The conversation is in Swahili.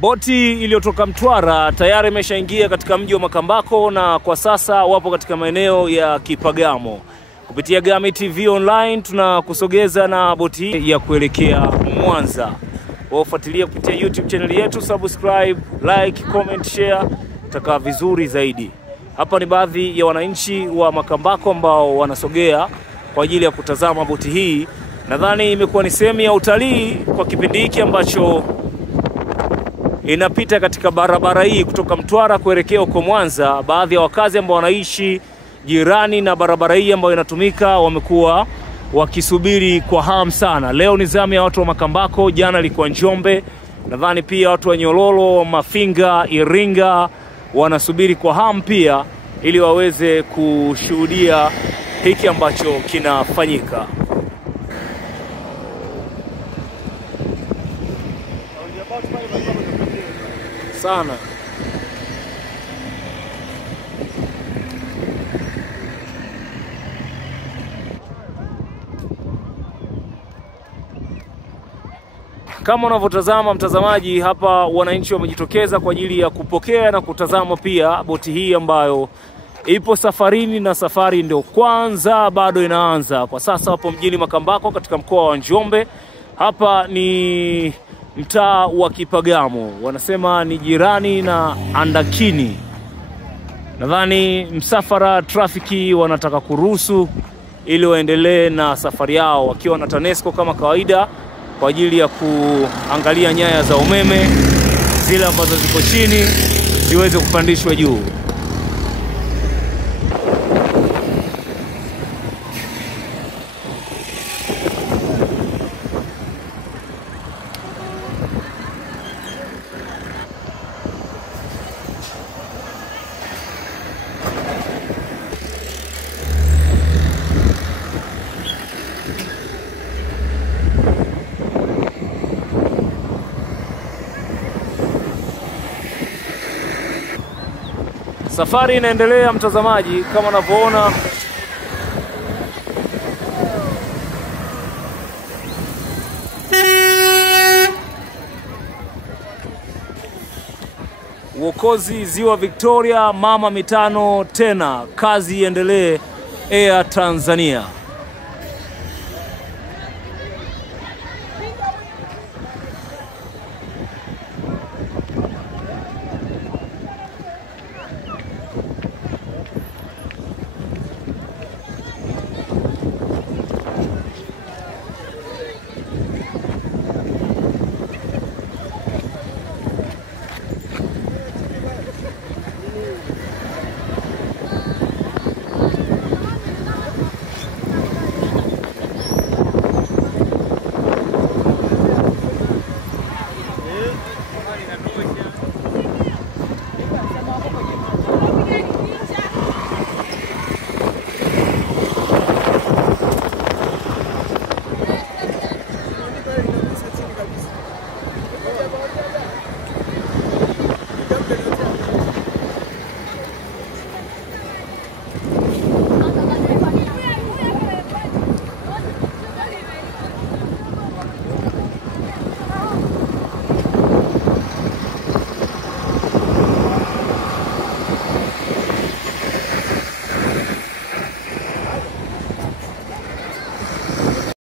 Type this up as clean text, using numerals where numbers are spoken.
Boti iliyotoka Mtwara tayari imeshaingia katika mji wa Makambako na kwa sasa wapo katika maeneo ya Kipagamo. Kupitia Gami TV Online tunakusogeza na boti hii ya kuelekea Mwanza. Wafuatilia kupitia YouTube channel yetu, subscribe, like, comment, share, itakaa vizuri zaidi. Hapa ni baadhi ya wananchi wa Makambako ambao wanasogea kwa ajili ya kutazama boti hii. Nadhani imekuwa ni sehemu ya utalii kwa kipindi hiki ambacho inapita katika barabara hii kutoka Mtwara kuelekea huko Mwanza. Baadhi ya wakazi ambao wanaishi jirani na barabara hii ambayo inatumika wamekuwa wakisubiri kwa hamu sana. Leo ni zamu ya watu wa Makambako, jana ilikuwa Njombe. Nadhani pia watu wa Nyololo, Mafinga, Iringa wanasubiri kwa hamu pia ili waweze kushuhudia hiki ambacho kinafanyika. Sana. Kama unavyotazama mtazamaji, hapa wananchi wamejitokeza kwa ajili ya kupokea na kutazama pia boti hii ambayo ipo safarini, na safari ndio kwanza bado inaanza. Kwa sasa wapo mjini Makambako katika mkoa wa Njombe. Hapa ni mtaa wa Kipagamo, wanasema ni jirani na Andakini. Nadhani msafara trafiki wanataka kuruhusu ili waendelee na safari yao wakiwa na TANESCO kama kawaida kwa ajili ya kuangalia nyaya za umeme zile ambazo ziko chini ziweze kupandishwa juu. Safari inaendelea mtazamaji, kama unavyoona. Uokozi Ziwa Victoria, mama mitano tena, kazi iendelee. Air Tanzania.